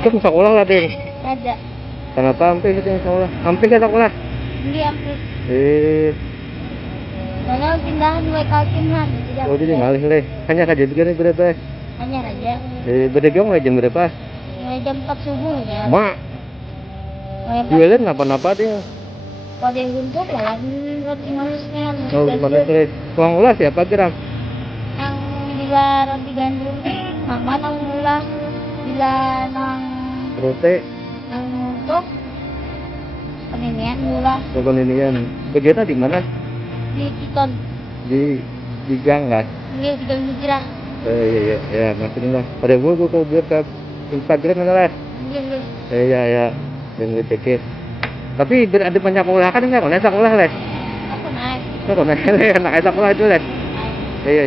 Kan sekolah lah, Ding. Ada. Kenapa hampir gitu sekolah? Hampir ke sekolah? Hindi hampir. Soalnya pindahan dua kalkiman. Oh, jadi ngalih leh. Hanya kajian begini berapa? Hanya aja. Berdegang jam berapa? Jam 4 subuh ya. Mak, jualan apa-apa dia? Kalau yang untuk lawan roti manisnya. Oh, gimana sih? Uang ulas ya, Pak Gram? Yang bila roti gandum, mama nang ulas, bila nang Roti, yang untuk peninian ulas kekoninian. Kegiatan di mana? di Kiton, Di gang lah. di Gang Hijrah. Ya, maksudnya. Pada gua kau biar ke Instagram mana lah? Ya, dan cekit. Tapi ada banyak sekolah kan enggak? Kalau sekolah lah. Aku naik. Kalau naik anak sekolah itu lah. Iya.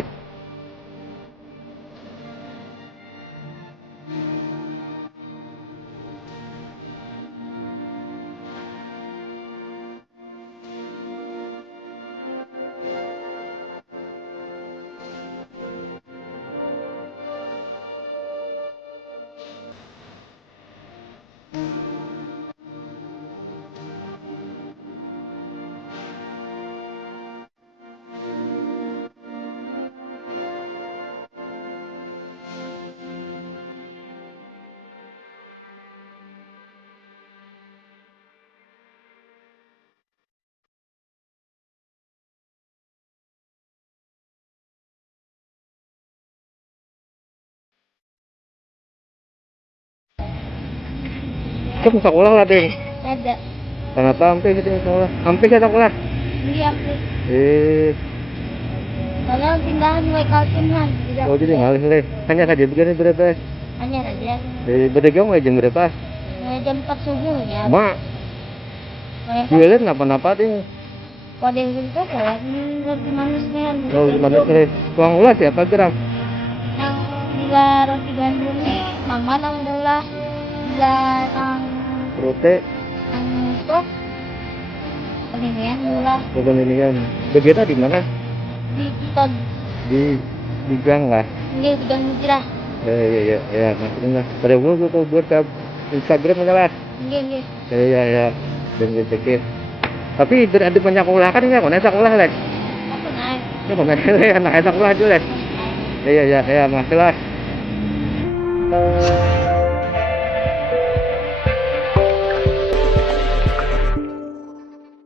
Kan sekolah lah, Ding. Ada. Kenapa hampir gitu sekolah? Hampir ke sekolah? Hindi hampir. Soalnya pindahan dua kalkiman. Oh, jadi ngalih leh. Hanya kajian begini berapa? Hanya aja. Berdegang jam berapa? Jam 4 subuh ya. Mak, jualan apa-apa dia? Kalau yang untuk lawan roti manisnya. Oh, gimana sih? Uang ulas ya, Pak Gram? Yang bila roti gandum, mama nang ulas, bila nang Roti, yang untuk peninian ulas kekoninian. Kegiatan di mana? di Kiton, Di gang lah. di Gang Hijrah. Ya, maksudnya. Pada gua kau buat ke Instagram mana lah? Ya, dan cekit. Tapi ada banyak sekolah kan enggak? Kalau sekolah lah. Aku naik. Kalau naik anak sekolah itu lah. Iya, masalah.